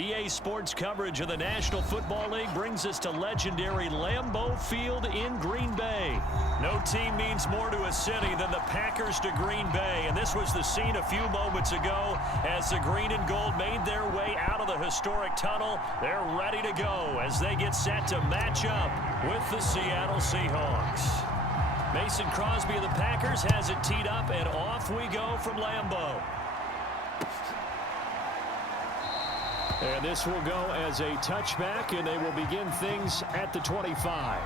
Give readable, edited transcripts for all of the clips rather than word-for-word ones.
EA Sports coverage of the National Football League brings us to legendary Lambeau Field in Green Bay. No team means more to a city than the Packers to Green Bay, and this was the scene a few moments ago as the green and gold made their way out of the historic tunnel. They're ready to go as they get set to match up with the Seattle Seahawks. Mason Crosby of the Packers has it teed up, and off we go from Lambeau. And this will go as a touchback, and they will begin things at the 25.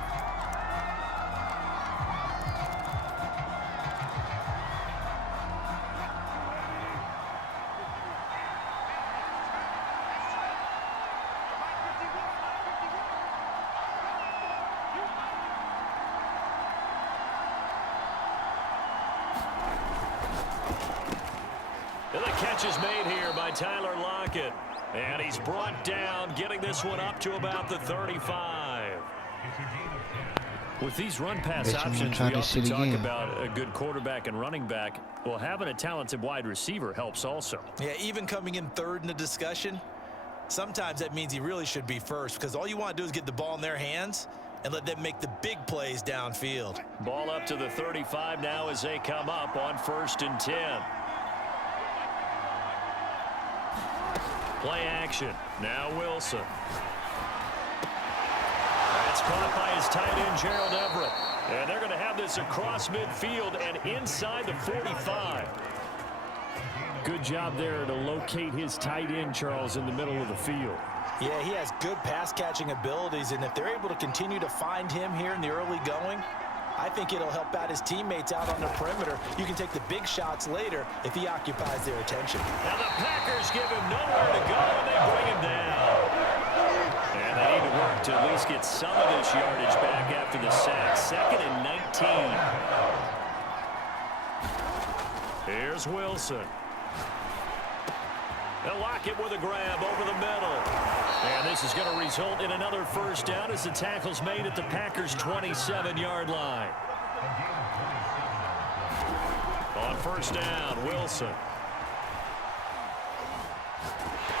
And the catch is made here by Tyler Lockett. And he's brought down, getting this one up to about the 35. With these run-pass options, we often talk about a good quarterback and running back. Well, having a talented wide receiver helps also. Yeah, even coming in third in the discussion, sometimes that means he really should be first, because all you want to do is get the ball in their hands and let them make the big plays downfield. Ball up to the 35 now as they come up on 1st and 10. Play action. Now Wilson. That's caught by his tight end, Gerald Everett. And they're going to have this across midfield and inside the 45. Good job there to locate his tight end, Charles, in the middle of the field. Yeah, he has good pass-catching abilities, and if they're able to continue to find him here in the early going, I think it'll help out his teammates out on the perimeter. You can take the big shots later if he occupies their attention. Now the Packers give him nowhere to go, and they bring him down. And they need to work to at least get some of this yardage back after the sack. 2nd and 19. Here's Wilson. They'll lock it with a grab over the middle. And this is going to result in another first down as the tackle's made at the Packers' 27-yard line. On 1st down, Wilson.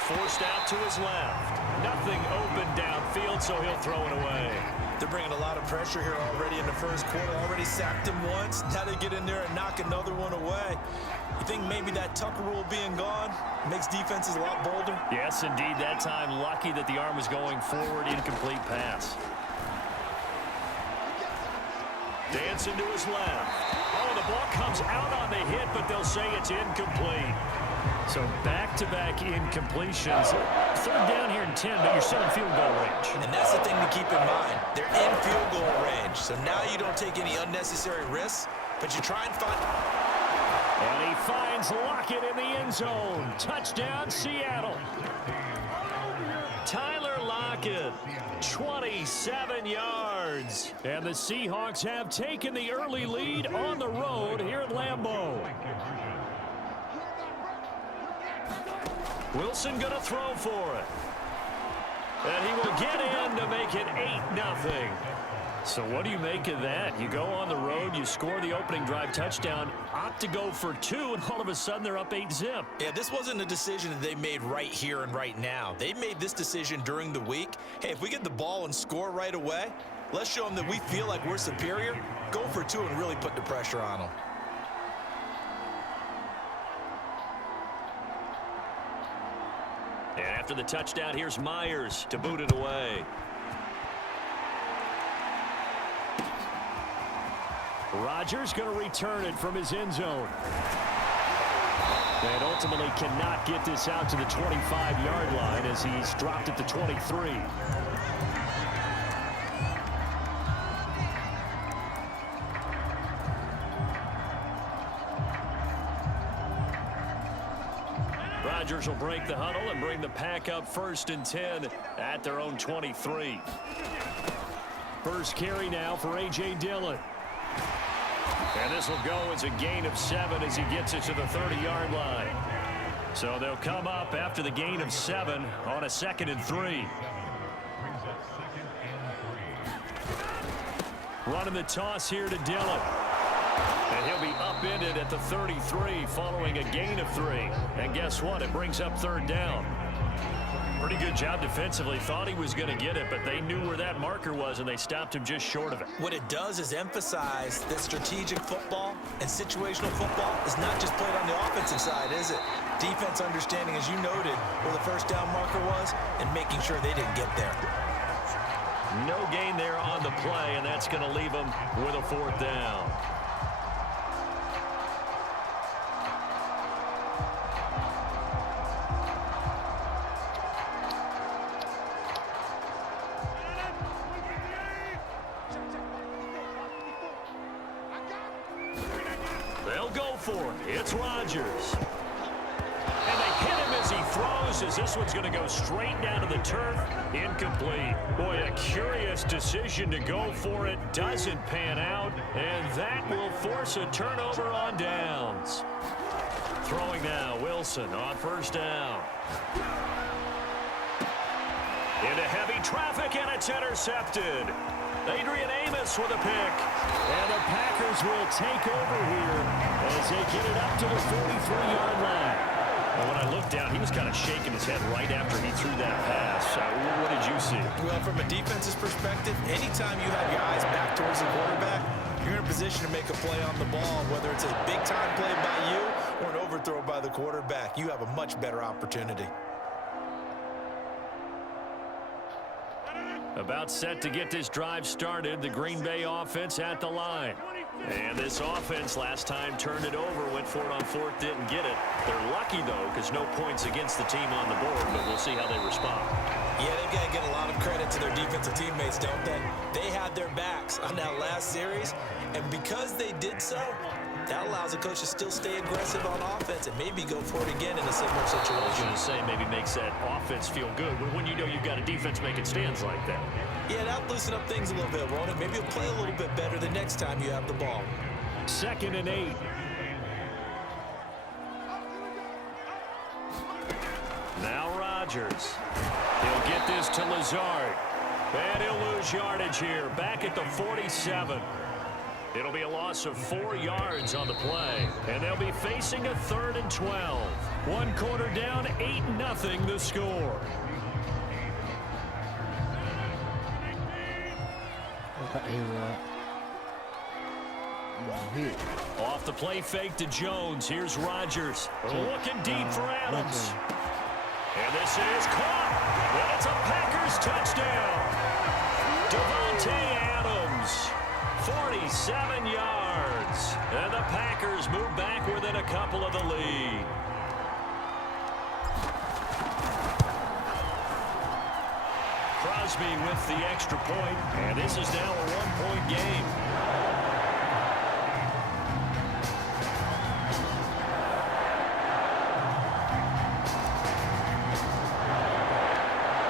Forced out to his left. Nothing open downfield, so he'll throw it away. They're bringing a lot of pressure here already in the first quarter. Already sacked him once. Now they get in there and knock another one away. You think maybe that Tucker rule being gone makes defenses a lot bolder? Yes, indeed. That time, lucky that the arm was going forward. Incomplete pass. Dancing to his left. Oh, the ball comes out on the hit, but they'll say it's incomplete. So back-to-back incompletions. 3rd down here in 10, but you're still in field goal range. And that's the thing to keep in mind. They're in field goal range. So now you don't take any unnecessary risks, but you try and find... And he finds Lockett in the end zone. Touchdown, Seattle. Tyler Lockett, 27 yards. And the Seahawks have taken the early lead on the road here at Lambeau. Wilson going to throw for it. And he will get in to make it 8-0. So what do you make of that? You go on the road, you score the opening drive touchdown, opt to go for 2, and all of a sudden they're up 8-zip. Yeah, this wasn't a decision that they made right here and right now. They made this decision during the week. Hey, if we get the ball and score right away, let's show them that we feel like we're superior. Go for 2 and really put the pressure on them. And after the touchdown, here's Myers to boot it away. Rodgers going to return it from his end zone. And ultimately cannot get this out to the 25-yard line as he's dropped at the 23. Rodgers will break the huddle and bring the Pack up 1st and 10 at their own 23. First carry now for A.J. Dillon. And this will go as a gain of 7 as he gets it to the 30-yard line. So they'll come up after the gain of 7 on a 2nd and 3. Running the toss here to Dillon. And he'll be upended at the 33 following a gain of 3. And guess what? It brings up 3rd down. Pretty good job defensively. Thought he was going to get it, but they knew where that marker was, and they stopped him just short of it. What it does is emphasize that strategic football and situational football is not just played on the offensive side, is it? Defense understanding, as you noted, where the first down marker was and making sure they didn't get there. No gain there on the play, and that's going to leave them with a 4th down. They'll go for it. It's Rodgers. And they hit him as he throws, as this one's going to go straight down to the turf. Incomplete. Boy, a curious decision to go for it. Doesn't pan out, and that will force a turnover on downs. Throwing now, Wilson on 1st down. Into heavy traffic, and it's intercepted. Adrian Amos with a pick. And the Packers will take over here as they get it up to the 43-yard line. Well, when I looked down, he was kind of shaking his head right after he threw that pass. What did you see? Well, from a defense's perspective, anytime you have your eyes back towards the quarterback, you're in a position to make a play on the ball. Whether it's a big-time play by you or an overthrow by the quarterback, you have a much better opportunity. About set to get this drive started, the Green Bay offense at the line. And this offense last time turned it over, went for it on 4th, didn't get it. They're lucky, though, because no points against the team on the board, but we'll see how they respond. Yeah, they've got to get a lot of credit to their defensive teammates, don't they? They had their backs on that last series, and because they did so, that allows the coach to still stay aggressive on offense and maybe go for it again in a similar situation. I was going to say, maybe makes that offense feel good when you know you've got a defense making stands like that. Yeah, that'll loosen up things a little bit, won't it? Maybe you'll play a little bit better the next time you have the ball. 2nd and 8. Now Rodgers. He'll get this to Lazard. And he'll lose yardage here. Back at the 47. It'll be a loss of 4 yards on the play. And they'll be facing a 3rd and 12. 1 quarter down, 8-0 the score. Off the play fake to Jones. Here's Rodgers. Looking deep for Adams. And this is caught. And it's a Packers touchdown. Devontae Adams. 47 yards. And the Packers move back within a couple of the lead. Crosby with the extra point. And this is now a 1-point game.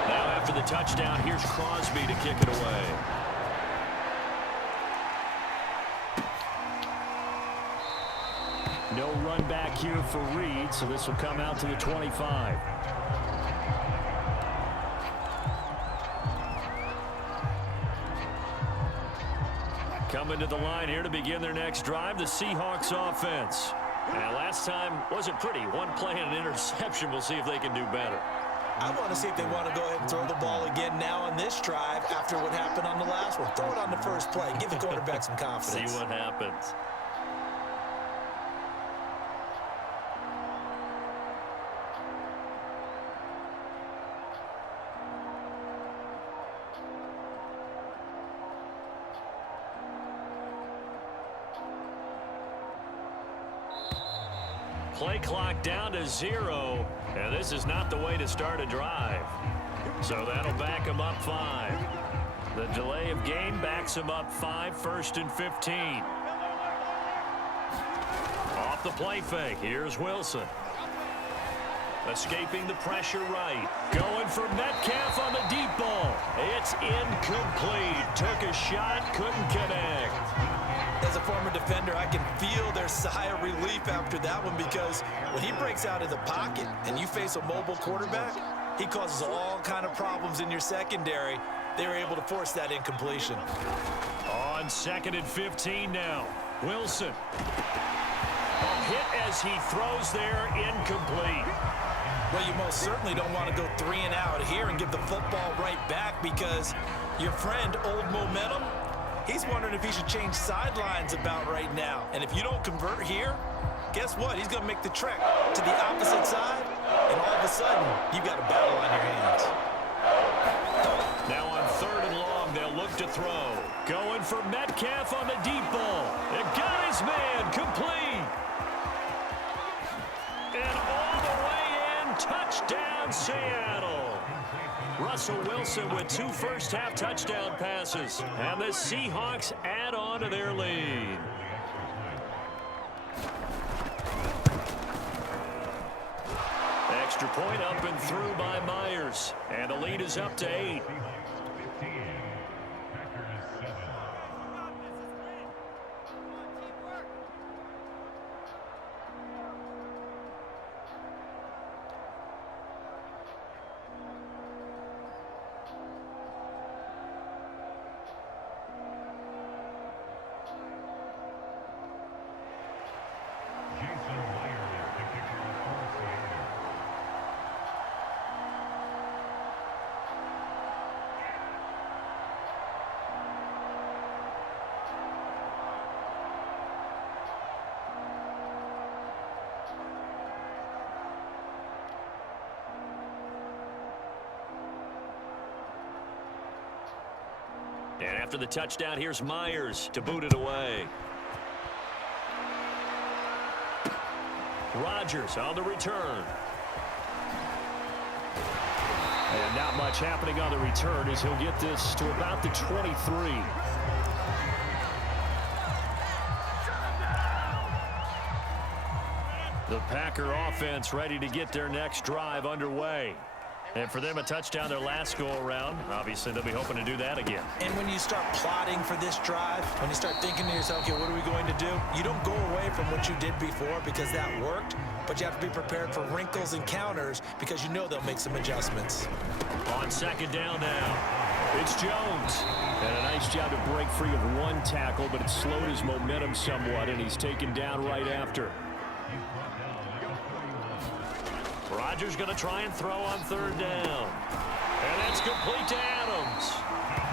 Now after the touchdown, here's Crosby to kick it away. No run back here for Reed, so this will come out to the 25. Coming to the line here to begin their next drive, the Seahawks offense. And last time wasn't pretty. 1 play and an interception. We'll see if they can do better. I want to see if they want to go ahead and throw the ball again now on this drive after what happened on the last one. Throw it on the first play. Give the quarterback some confidence. See what happens. Play clock down to 0, and this is not the way to start a drive. So that'll back him up 5. The delay of game backs him up 5, 1st and 15. Off the play fake, here's Wilson. Escaping the pressure right. Going for Metcalf on the deep ball. It's incomplete. Took a shot, couldn't connect. As a former defender, I can feel their sigh of relief after that one, because when he breaks out of the pocket and you face a mobile quarterback, he causes all kind of problems in your secondary. They were able to force that incompletion. On 2nd and 15 now. Wilson. Hit as he throws there, incomplete. Well, you most certainly don't want to go 3 and out here and give the football right back, because your friend, Old Momentum, he's wondering if he should change sidelines about right now. And if you don't convert here, guess what? He's going to make the trek to the opposite side, and all of a sudden, you've got a battle on your hands. Now on 3rd and long, they'll look to throw. Going for Metcalf on the deep ball. It got his man, complete. And all the way in, touchdown Seattle. Russell Wilson with 2 first-half touchdown passes. And the Seahawks add on to their lead. Extra point up and through by Myers. And the lead is up to 8. And after the touchdown, here's Myers to boot it away. Rodgers on the return. And not much happening on the return as he'll get this to about the 23. The Packer offense ready to get their next drive underway. And for them, a touchdown their last go-around. Obviously, they'll be hoping to do that again. And when you start plotting for this drive, when you start thinking to yourself, okay, what are we going to do? You don't go away from what you did before because that worked, but you have to be prepared for wrinkles and counters because you know they'll make some adjustments. On 2nd down now, it's Jones. And a nice job to break free of 1 tackle, but it slowed his momentum somewhat, and he's taken down right after. Rodgers going to try and throw on 3rd down. And that's complete to Adams.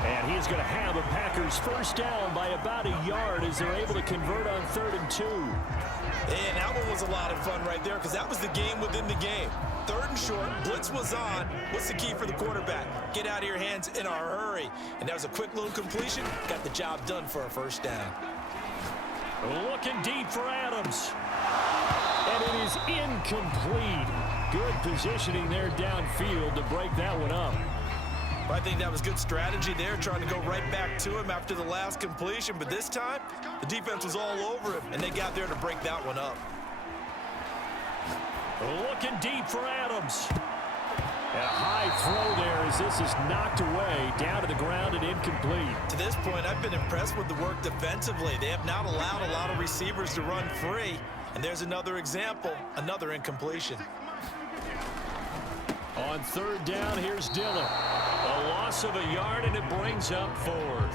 And he is going to have a Packers first down by about a yard as they're able to convert on 3rd and 2. And that one was a lot of fun right there because that was the game within the game. 3rd and short, blitz was on. What's the key for the quarterback? Get out of your hands in a hurry. And that was a quick little completion. Got the job done for a first down. Looking deep for Adams. And it is incomplete. Good positioning there downfield to break that one up. I think that was good strategy there, trying to go right back to him after the last completion. But this time, the defense was all over him, and they got there to break that one up. Looking deep for Adams. And a high throw there as this is knocked away, down to the ground and incomplete. To this point, I've been impressed with the work defensively. They have not allowed a lot of receivers to run free. And there's another example, another incompletion. On 3rd down, here's Dillon. A loss of a yard, and it brings up 4th.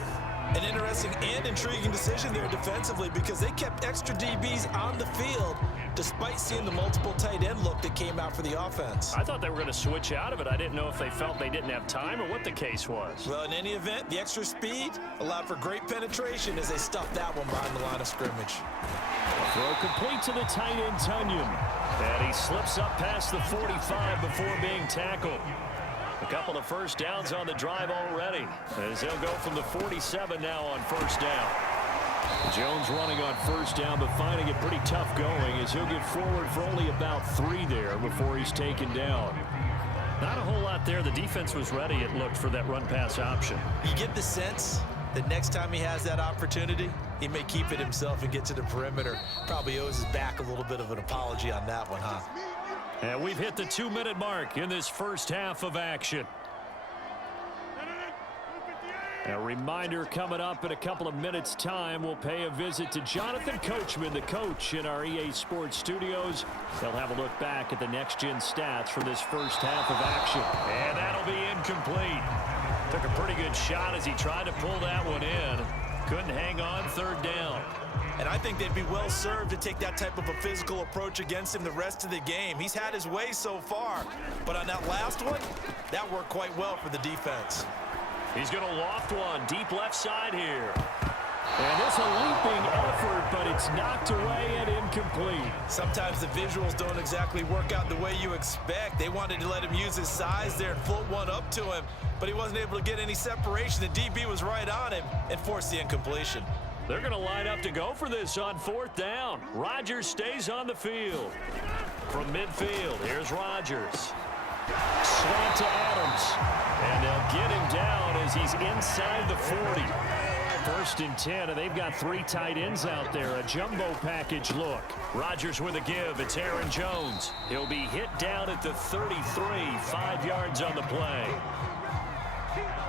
An interesting and intriguing decision there defensively because they kept extra DBs on the field despite seeing the multiple tight end look that came out for the offense. I thought they were going to switch out of it. I didn't know if they felt they didn't have time or what the case was. Well, in any event, the extra speed allowed for great penetration as they stuffed that one behind the line of scrimmage. Throw complete to the tight end, Tunyon. And he slips up past the 45 before being tackled. A couple of first downs on the drive already, as they'll go from the 47 now on 1st down. Jones running on 1st down, but finding it pretty tough going as he'll get forward for only about 3 there before he's taken down. Not a whole lot there. The defense was ready, it looked, for that run-pass option. You get the sense that next time he has that opportunity, he may keep it himself and get to the perimeter. Probably owes his back a little bit of an apology on that one, huh? And we've hit the 2-minute mark in this first half of action. A reminder coming up in a couple of minutes' time. We'll pay a visit to Jonathan Coachman, the coach in our EA Sports studios. They'll have a look back at the next-gen stats from this first half of action. And that'll be incomplete. Took a pretty good shot as he tried to pull that one in. Couldn't hang on third down. And I think they'd be well served to take that type of a physical approach against him the rest of the game. He's had his way so far, but on that last one, that worked quite well for the defense. He's going to loft one deep left side here. And it's a leaping effort, but it's knocked away and incomplete. Sometimes the visuals don't exactly work out the way you expect. They wanted to let him use his size there and float one up to him, but he wasn't able to get any separation. The DB was right on him and forced the incompletion. They're going to line up to go for this on fourth down. Rodgers stays on the field. From midfield, here's Rodgers. Slant to Adams. And they'll get him down as he's inside the 40. First and 10, and they've got 3 tight ends out there. A jumbo package look. Rodgers with a give. It's Aaron Jones. He'll be hit down at the 33, 5 yards on the play.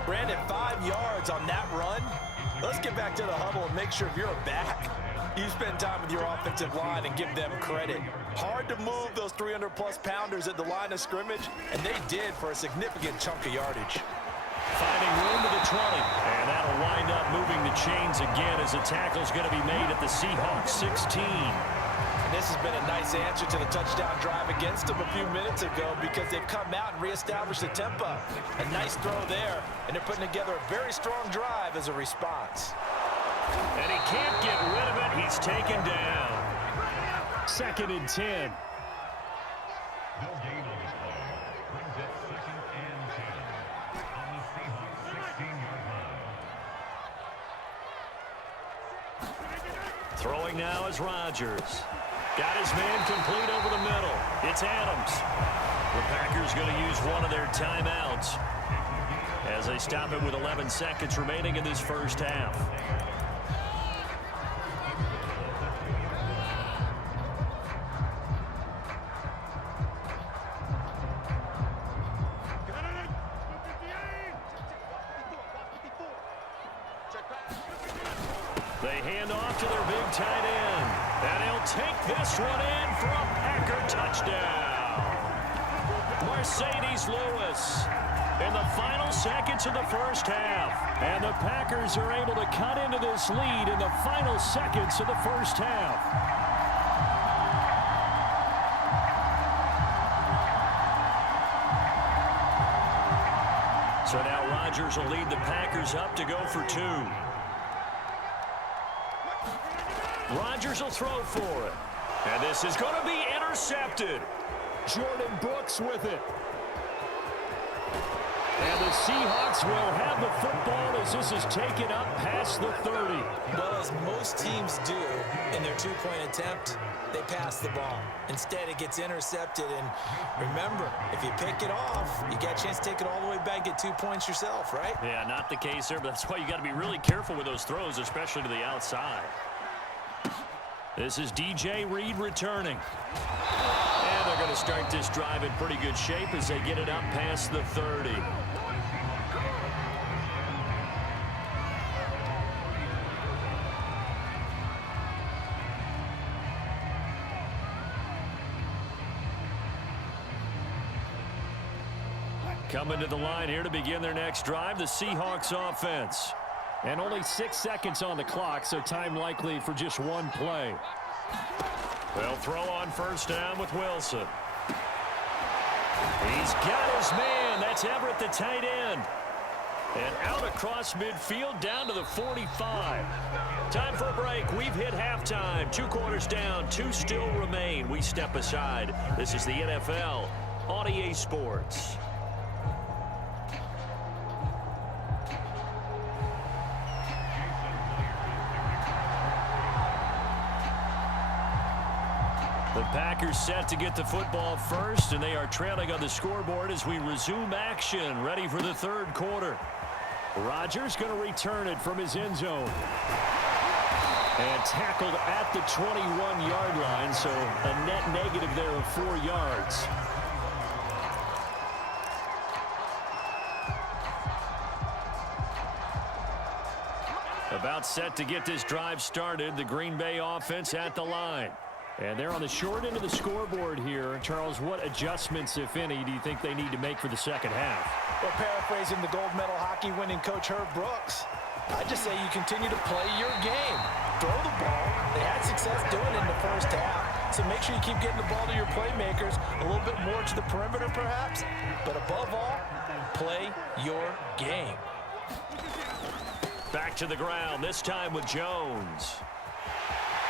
Brandon, 5 yards on that run. Let's get back to the huddle and make sure if you're a back, you spend time with your offensive line and give them credit. Hard to move those 300-plus pounders at the line of scrimmage, and they did for a significant chunk of yardage. Finding room to the 20, and that'll wind up moving the chains again as the tackle's going to be made at the Seahawks 16. And this has been a nice answer to the touchdown drive against them a few minutes ago because they've come out and reestablished the tempo. A nice throw there, and they're putting together a very strong drive as a response. And he can't get rid of it. He's taken down. Second and 10. Throwing now is Rodgers. Got his man complete over the middle. It's Adams. The Packers going to use one of their timeouts as they stop it with 11 seconds remaining in this first half. They hand off to their big tight end. And he'll take this one in for a Packer touchdown. Mercedes Lewis in the final seconds of the first half. And the Packers are able to cut into this lead in the final seconds of the first half. So now Rodgers will lead the Packers up to go for 2. Rodgers will throw for it. And this is going to be intercepted. Jordan Brooks with it. And the Seahawks will have the football as this is taken up past the 30. Well, as most teams do in their two-point attempt, they pass the ball. Instead, it gets intercepted. And remember, if you pick it off, you got a chance to take it all the way back, get 2 points yourself, right? Yeah, not the case there, but that's why you got to be really careful with those throws, especially to the outside. This is DJ Reed returning. And they're going to start this drive in pretty good shape as they get it up past the 30. Coming to the line here to begin their next drive, the Seahawks offense. And only 6 seconds on the clock, so time likely for just one play. They'll throw on first down with Wilson. He's got his man. That's Everett, the tight end. And out across midfield down to the 45. Time for a break. We've hit halftime. 2 quarters down. 2 still remain. We step aside. This is the NFL on EA Sports. The Packers set to get the football first, and they are trailing on the scoreboard as we resume action, ready for the third quarter. Rodgers going to return it from his end zone. And tackled at the 21-yard line, so a net negative there of 4 yards. About set to get this drive started, the Green Bay offense at the line. And they're on the short end of the scoreboard here. Charles, what adjustments, if any, do you think they need to make for the second half? Well, paraphrasing the gold medal hockey winning coach Herb Brooks, I just say you continue to play your game. Throw the ball. They had success doing it in the first half, so make sure you keep getting the ball to your playmakers, a little bit more to the perimeter perhaps, but above all, play your game. Back to the ground, this time with Jones.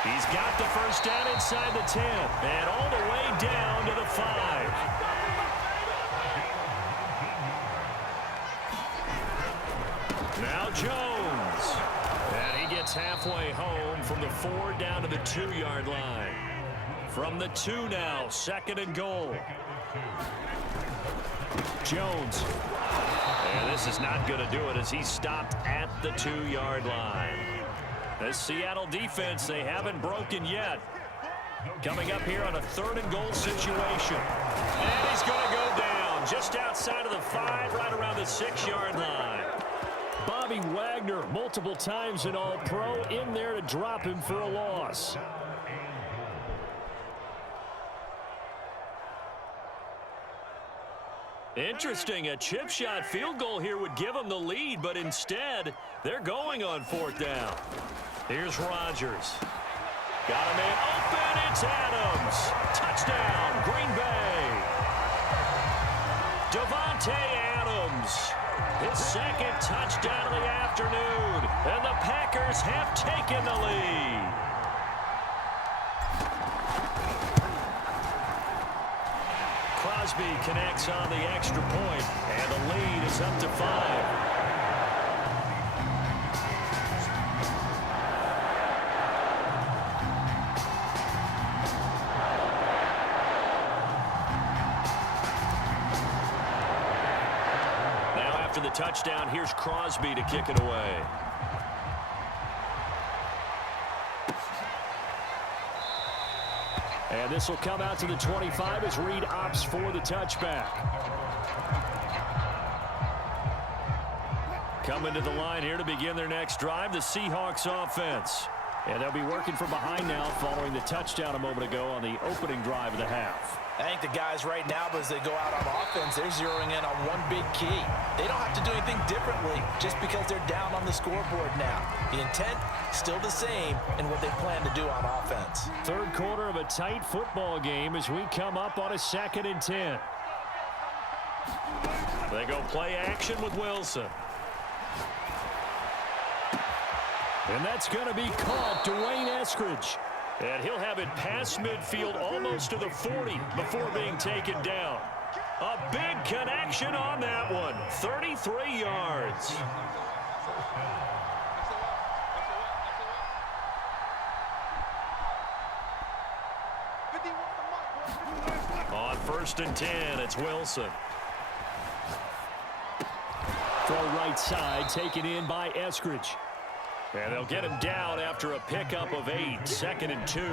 He's got the first down inside the 10, and all the way down to the 5. Now Jones. And he gets halfway home from the 4 down to the 2-yard line. From the 2 now, 2nd and goal. Jones. And this is not going to do it as he's stopped at the 2-yard line. This Seattle defense, they haven't broken yet. Coming up here on a 3rd and goal situation. And he's going to go down just outside of the 5, right around the 6-yard line. Bobby Wagner, multiple times an All-Pro, in there to drop him for a loss. Interesting, a chip shot field goal here would give them the lead, but instead, they're going on 4th down. Here's Rodgers. Got a man open, it's Adams. Touchdown, Green Bay. Davante Adams, his 2nd touchdown of the afternoon, and the Packers have taken the lead. Crosby connects on the extra point, and the lead is up to 5. Now after the touchdown, here's Crosby to kick it away. And this will come out to the 25 as Reed opts for the touchback. Coming to the line here to begin their next drive, the Seahawks offense. And they'll be working from behind now following the touchdown a moment ago on the opening drive of the half. I think the guys right now, as they go out on offense, they're zeroing in on one big key. They don't have to do anything differently just because they're down on the scoreboard now. The intent, still the same in what they plan to do on offense. 3rd quarter of a tight football game as we come up on a 2nd and 10. They go play action with Wilson. And that's going to be caught, Dwayne Eskridge. And he'll have it past midfield almost to the 40 before being taken down. A big connection on that one. 33 yards. On 1st and 10, it's Wilson. Throw right side, taken in by Eskridge. And they'll get him down after a pickup of 8, 2nd and 2.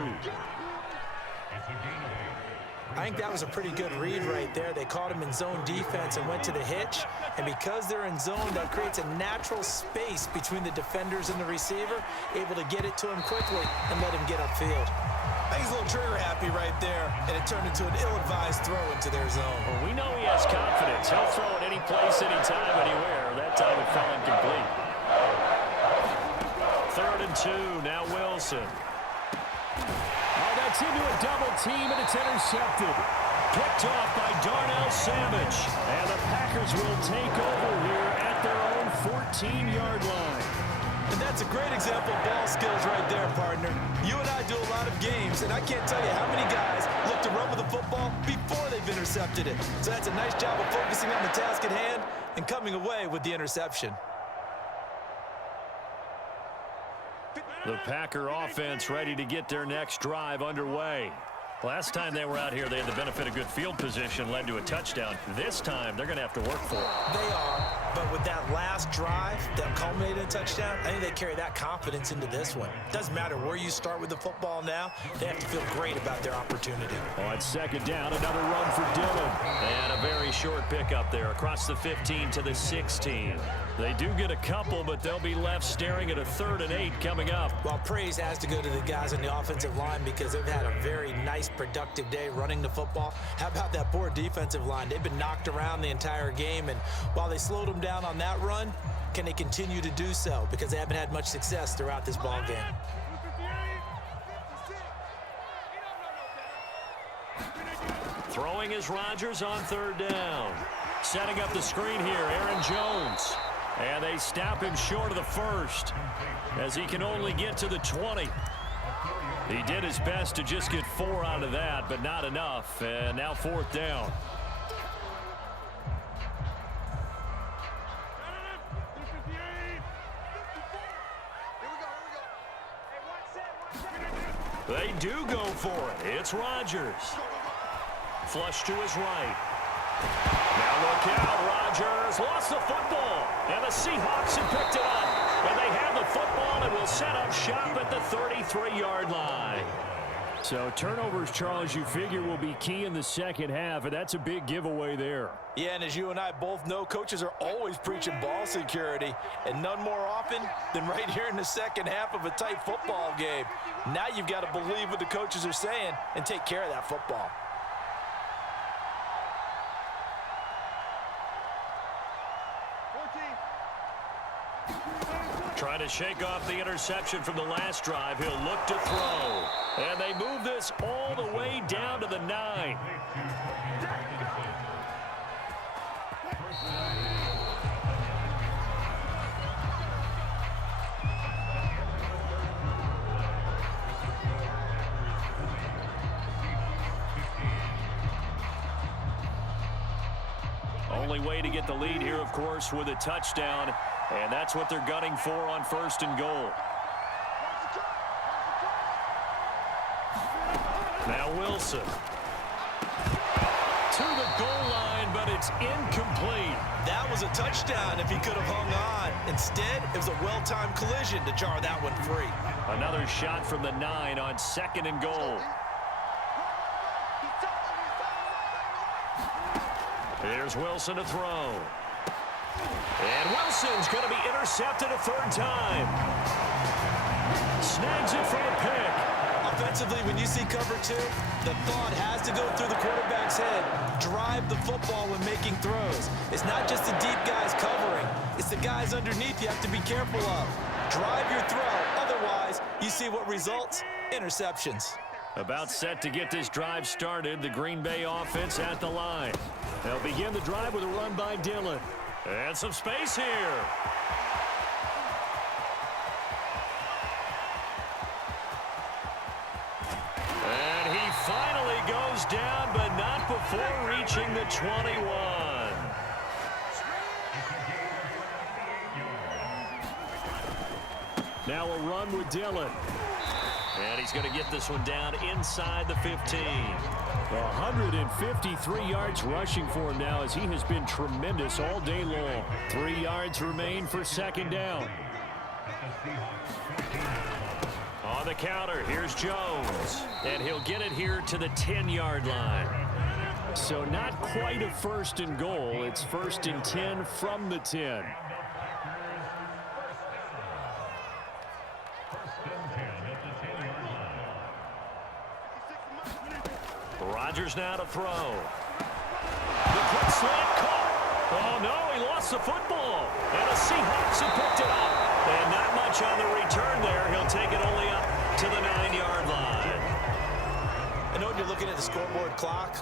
I think that was a pretty good read right there. They caught him in zone defense and went to the hitch. And because they're in zone, that creates a natural space between the defenders and the receiver, able to get it to him quickly and let him get upfield. I think he's a little trigger happy right there, and it turned into an ill-advised throw into their zone. Well, we know he has confidence. He'll throw it any place, anytime, anywhere. That time it fell incomplete. 3rd and 2, now Wilson. Oh, that's into a double team, and it's intercepted. Picked off by Darnell Savage. And the Packers will take over here at their own 14-yard line. And that's a great example of ball skills right there, partner. You and I do a lot of games, and I can't tell you how many guys look to run with the football before they've intercepted it. So that's a nice job of focusing on the task at hand and coming away with the interception. The Packer offense ready to get their next drive underway. Last time they were out here, they had the benefit of good field position, led to a touchdown. This time, they're going to have to work for it. They are, but with that last drive that culminated in a touchdown, I think they carry that confidence into this one. Doesn't matter where you start with the football now, they have to feel great about their opportunity. On 2nd down, another run for Dillon. And a very short pickup there across the 15 to the 16. They do get a couple, but they'll be left staring at a 3rd and 8 coming up. Well, praise has to go to the guys on the offensive line because they've had a very nice, productive day running the football. How about that poor defensive line? They've been knocked around the entire game, and while they slowed them down on that run? Can they continue to do so? Because they haven't had much success throughout this ball game. Throwing is Rodgers on third down. Setting up the screen here, Aaron Jones. And they stop him short of the first as he can only get to the 20. He did his best to just get 4 out of that, but not enough. And now fourth down. They do go for it. It's Rodgers. Flush to his right. Now look out. Rodgers lost the football. And the Seahawks have picked it up. And they have the football and will set up shop at the 33-yard line. So turnovers, Charles, you figure will be key in the second half, and that's a big giveaway there. Yeah, and as you and I both know, coaches are always preaching ball security, and none more often than right here in the second half of a tight football game. Now you've got to believe what the coaches are saying and take care of that football. Trying to shake off the interception from the last drive. He'll look to throw. And they move this all the way down to the 9. Only way to get the lead here, of course, with a touchdown. And that's what they're gunning for on first and goal. Now Wilson. To the goal line, but it's incomplete. That was a touchdown if he could have hung on. Instead, it was a well-timed collision to jar that one free. Another shot from the 9 on second and goal. Here's Wilson to throw. And Wilson's going to be intercepted a third time. Snags it for a pick. Offensively, when you see cover 2, the thought has to go through the quarterback's head. Drive the football when making throws. It's not just the deep guys covering. It's the guys underneath you have to be careful of. Drive your throw. Otherwise, you see what results? Interceptions. About set to get this drive started. The Green Bay offense at the line. They'll begin the drive with a run by Dillon. And some space here. And he finally goes down, but not before reaching the 21. Now a run with Dillon. And he's going to get this one down inside the 15. 153 yards rushing for him now as he has been tremendous all day long. 3 yards remain for second down. On the counter, here's Jones. And he'll get it here to the 10-yard line. So not quite a first and goal. It's first and 10 from the 10. Rodgers now to throw. The quick slant caught. Oh, no, he lost the football. And the Seahawks have picked it up. And not much on the return there. He'll take it only up to the 9-yard line. I know when you're looking at the scoreboard clock,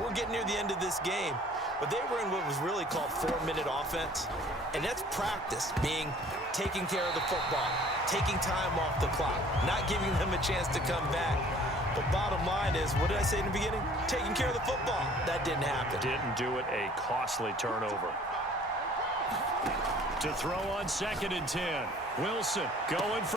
we're getting near the end of this game. But they were in what was really called 4-minute offense. And that's practice, being taking care of the football, taking time off the clock, not giving them a chance to come back. But bottom line is, what did I say in the beginning? Taking care of the football. That didn't happen. Didn't do it. A costly turnover. To throw on second and 10. Wilson going for